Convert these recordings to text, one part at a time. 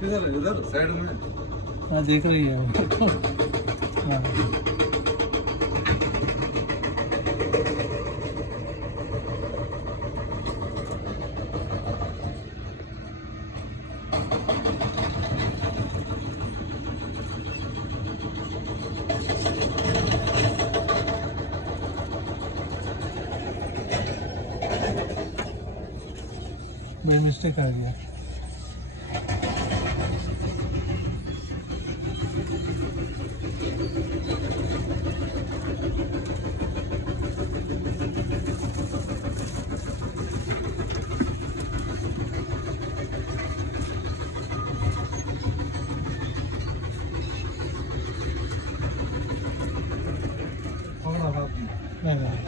किधर इधर साइड में हाँ देख रही है वो। हाँ मेरी मिस्टेक आ गया। नहीं नहीं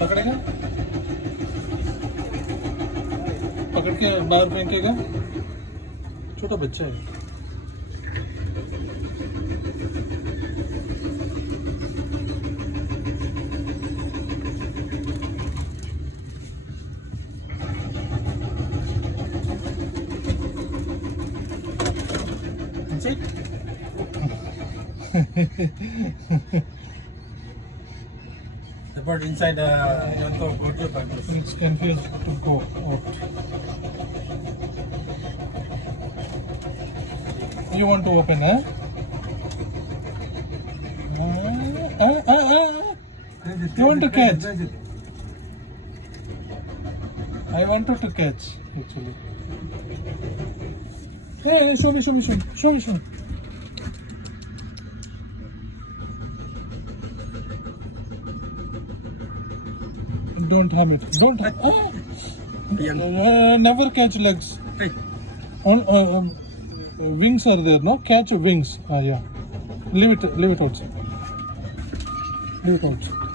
पकड़ेगा, पकड़ के बाहर फेंकेगा, छोटा बच्चा है। The bird inside don't go to like this. It's confused to go out. You want to open, huh? You want to catch? I wanted to catch actually. Hey, show me. Don't harm it. Don't. Never catch legs. Hey. Wings are there, no? Catch wings. Yeah. Leave it outside. Leave it outside.